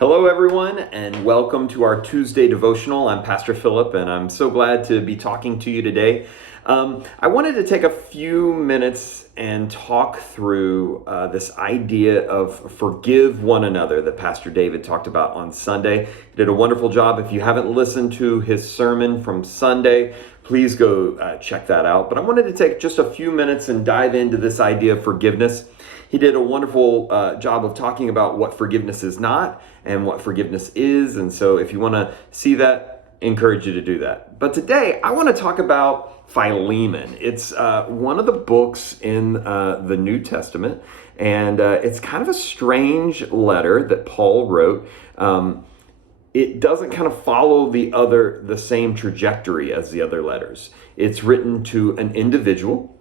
Hello, everyone, and welcome to our Tuesday devotional. I'm Pastor Philip, and I'm so glad to be talking to you today. I wanted to take a few minutes and talk through this idea of forgive one another that Pastor David talked about on Sunday. He did a wonderful job. If you haven't listened to his sermon from Sunday, please go check that out. But I wanted to take just a few minutes and dive into this idea of forgiveness. He did a wonderful job of talking about what forgiveness is not and what forgiveness is. And so if you want to see that, I encourage you to do that. But today, I want to talk about Philemon. It's one of the books in the New Testament, and it's kind of a strange letter that Paul wrote. It doesn't kind of follow the same trajectory as the other letters. It's written to an individual.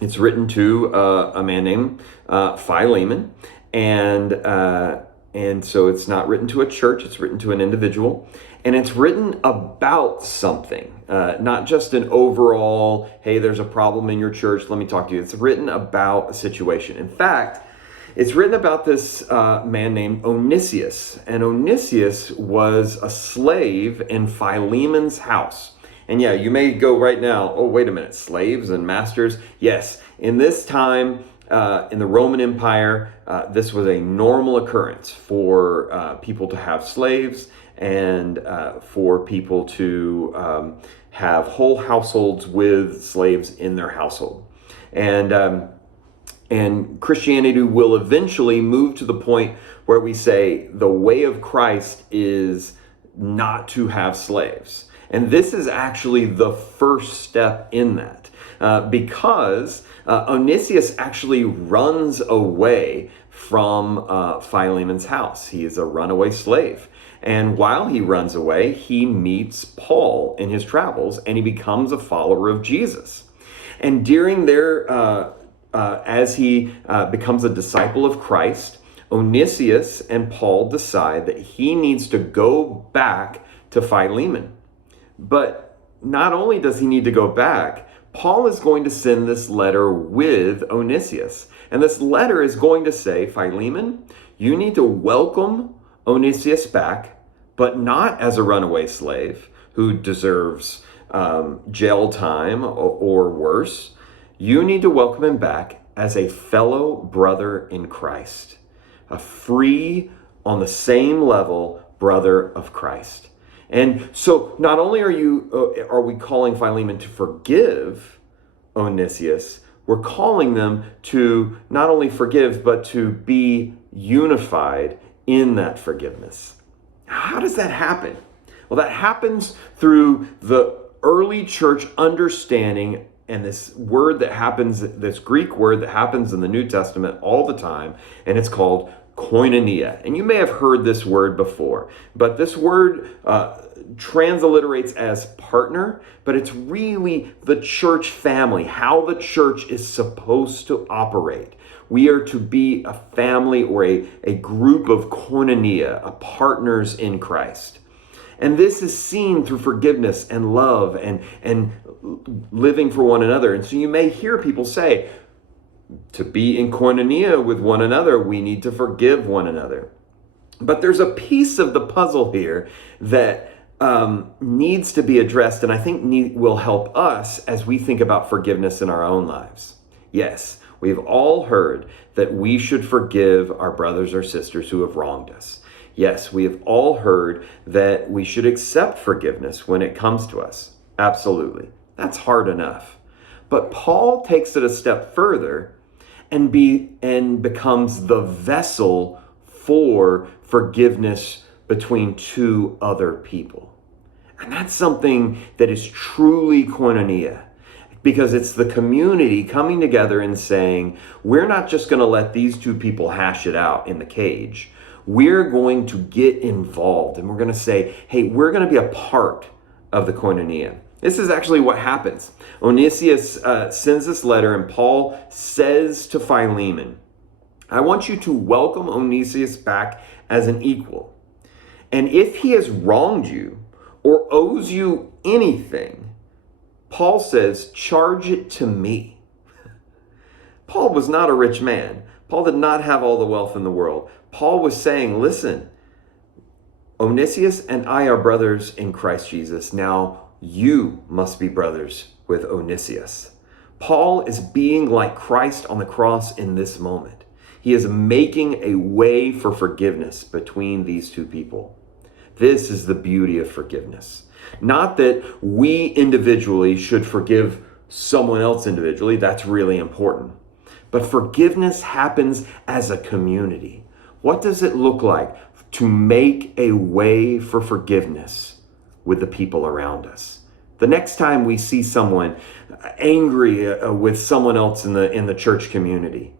It's written to a man named Philemon, and so it's not written to a church. It's written to an individual, and it's written about something, not just an overall, hey, there's a problem in your church, let me talk to you. It's written about a situation. In fact, it's written about this man named Onisius, and Onisius was a slave in Philemon's house. And yeah, you may go right now, oh, wait a minute, slaves and masters? Yes, in this time, in the Roman Empire, this was a normal occurrence for people to have slaves and for people to have whole households with slaves in their household. And Christianity will eventually move to the point where we say the way of Christ is not to have slaves. And this is actually the first step in that because Onisius actually runs away from Philemon's house. He is a runaway slave. And while he runs away, he meets Paul in his travels and he becomes a follower of Jesus. And during as he becomes a disciple of Christ, Onisius and Paul decide that he needs to go back to Philemon. But not only does he need to go back, Paul is going to send this letter with Onisius. And this letter is going to say, Philemon, you need to welcome Onisius back, but not as a runaway slave who deserves jail time or worse. You need to welcome him back as a fellow brother in Christ, a free, on the same level, brother of Christ. And so not only are we calling Philemon to forgive Onisius, we're calling them to not only forgive, but to be unified in that forgiveness. How does that happen? Well, that happens through the early church understanding and this word that happens, this Greek word that happens in the New Testament all the time, and it's called koinonia. And you may have heard this word before, but this word transliterates as partner, but it's really the church family, how the church is supposed to operate. We are to be a family or a group of koinonia, partners in Christ. And this is seen through forgiveness and love and living for one another. And so you may hear people say, to be in koinonia with one another, we need to forgive one another. But there's a piece of the puzzle here that needs to be addressed, and I think will help us as we think about forgiveness in our own lives. Yes, we've all heard that we should forgive our brothers or sisters who have wronged us. Yes, we have all heard that we should accept forgiveness when it comes to us. Absolutely. That's hard enough. But Paul takes it a step further and becomes the vessel for forgiveness between two other people. And that's something that is truly koinonia, because it's the community coming together and saying, we're not just going to let these two people hash it out in the cage. We're going to get involved and we're going to say, hey, we're going to be a part of the koinonia. This is actually what happens. Onisius sends this letter, and Paul says to Philemon, I want you to welcome Onisius back as an equal. And if he has wronged you or owes you anything, Paul says, charge it to me. Paul was not a rich man. Paul did not have all the wealth in the world. Paul was saying, listen, Onisius and I are brothers in Christ Jesus. Now you must be brothers with Onisius. Paul is being like Christ on the cross in this moment. He is making a way for forgiveness between these two people. This is the beauty of forgiveness. Not that we individually should forgive someone else individually. That's really important. But forgiveness happens as a community. What does it look like to make a way for forgiveness with the people around us? The next time we see someone angry with someone else in the church community,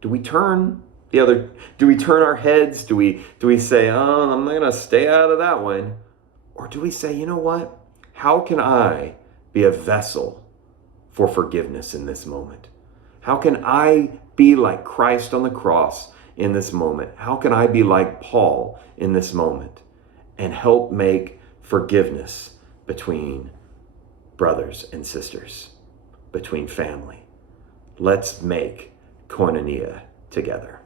do we turn our heads? Do we say, "Oh, I'm going to stay out of that one"? Or do we say, "You know what? How can I be a vessel for forgiveness in this moment? How can I be like Christ on the cross in this moment? How can I be like Paul in this moment and help make forgiveness between brothers and sisters, between family? Let's make koinonia together."